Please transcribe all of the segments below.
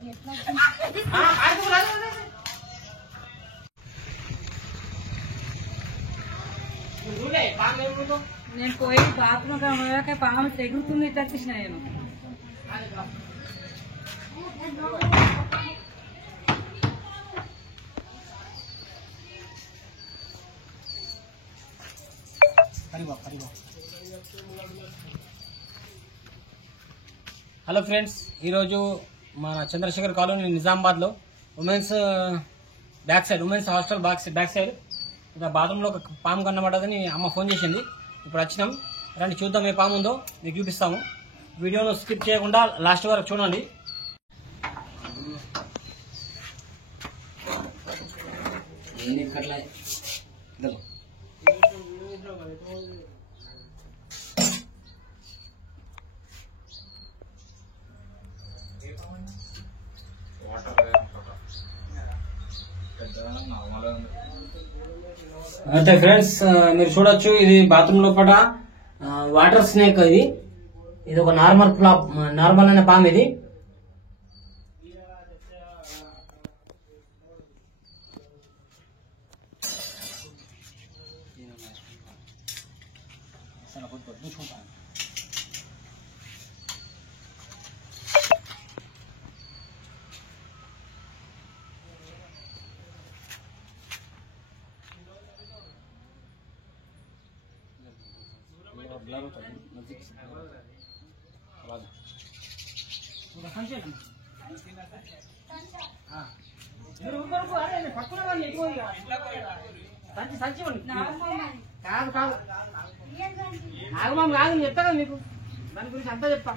నేను పోయి బాత్రూమ్ పాము తెగుతుంది ఇట్లా తీసిన నేను. హలో ఫ్రెండ్స్, ఈరోజు మన చంద్రశేఖర్ కాలనీ నిజామాబాద్లో ఉమెన్స్ హాస్టల్ బ్యాక్ సైడ్ ఇక బాత్రూంలో ఒక పాము కన్నబడ్డదని అమ్మ ఫోన్ చేసింది. ఇప్పుడు వచ్చినాం, రండి చూద్దాం ఏ పాము ఉందో మీకు చూపిస్తాము. వీడియోను స్కిప్ చేయకుండా లాస్ట్ వరకు చూడండి. అయితే ఫ్రెండ్స్ మీరు చూడొచ్చు, ఇది బాత్రూమ్ లోపల వాటర్ స్నేక్. ఇది ఒక నార్మల్ అనే పాము. ఇది నాగమామ కాదు, చెప్తా కదా మీకు దాని గురించి అంతా చెప్తా.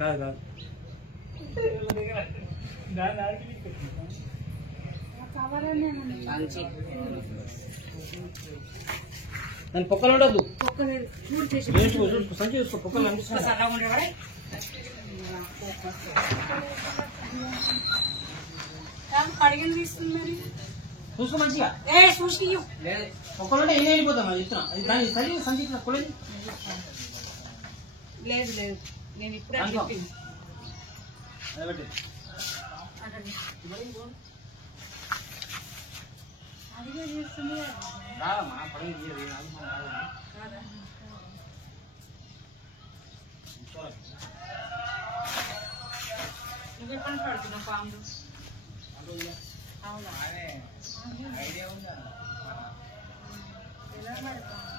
కాదు కాదు దాని పొక్కలు ఉండదు. సంచి చూసుకో, పొక్కలు అనిపిస్తుంది. చూసుకో మంచిగా, పొక్కలు ఉంటే ఏం అయిపోతాం. అది ఇస్తున్నా, దాని సరి సంచి కొలేదు. లేదు లేదు, నేను ఇప్పుడే అడిగే చేస్తుంది. నువ్వు ఎక్కడ పడుతున్నావు పాములు? అవునా, ఎలా పడతావు?